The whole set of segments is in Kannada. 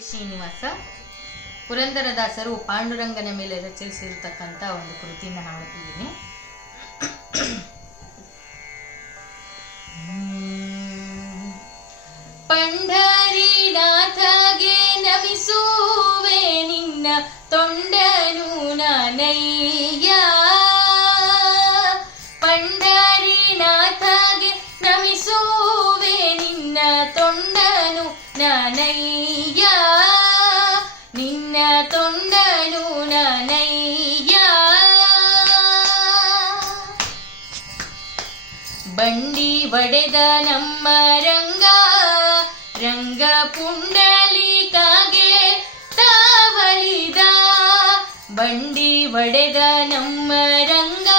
ಶ್ರೀನಿವಾಸ, ಪುರಂದರದಾಸರು ಪಾಂಡುರಂಗನ ಮೇಲೆ ರಚಿಸಿರತಕ್ಕಂಥ ಒಂದು ಕೃತಿಯನ್ನು ನೋಡ್ತಿದ್ದೀನಿ. ಪಂಡರಿನಾಥಗೆ ನಮಿಸುವೆ ನಿನ್ನ ತೊಂಡನು ನಾನಯ್ಯ. ಪಂಡರಿನಾಥಗೆ ನಮಿಸುವೆ ನಿನ್ನ ತೊಂಡನು ನಾನಯ್ಯ. ಬಂಡಿ ಒಡೆದ ನಮ್ಮ ರಂಗ ರಂಗ ಪುಂಡಲಿಕಾಗೆ ತಾವಳಿದ ಬಂಡಿ ಒಡೆದ ನಮ್ಮ ರಂಗ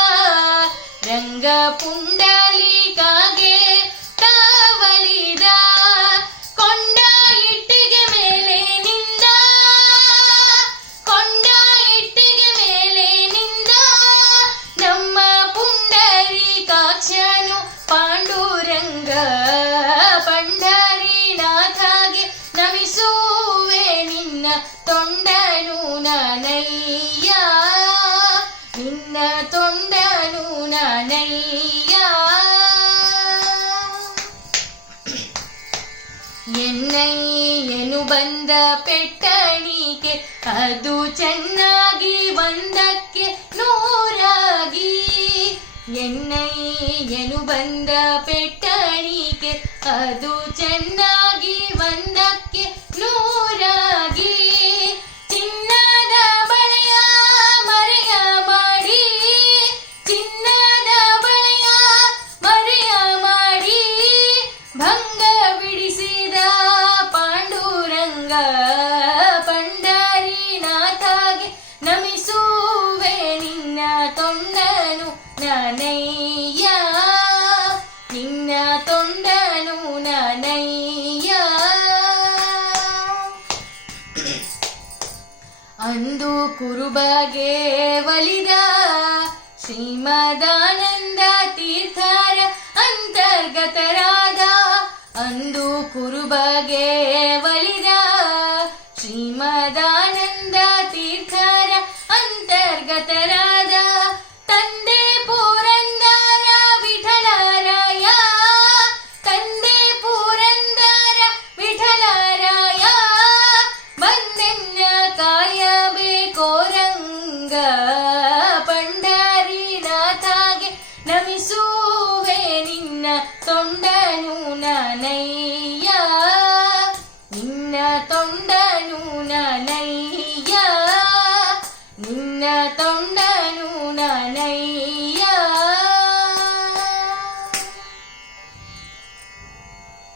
ರಂಗ ಪುಂಡಲಿಕಾಗೆ ನಾನಯ್ಯ ನಿನ್ನ ತೊಂಡನು ನಾನಯ್ಯ ಎನ್ನಯ್ಯನು ಬಂದ ಪೆಟ್ಟಣಿಕೆ, ಅದು ಚೆನ್ನಾಗಿ ಬಂದಕ್ಕೆ ನೂರಾಗಿ. ಎನ್ನಯ್ಯನು ಬಂದ ಪೆಟ್ಟಣಿಕೆ, ಅದು ಚೆನ್ನಾಗಿ ನಾನಯ್ಯ ನಿನ್ನ ತೊಂಡನು ನನಯ್ಯ ಅಂದು ಕುರುಬಗೆ ಒಲಿದ ಶ್ರೀಮದಾನಂದ ತೀರ್ಥರ ಅಂತರ್ಗತರಾದ ಅಂದು ಕುರುಬಗೆ ಒಲಿದ ಶ್ರೀಮದಾನಂದ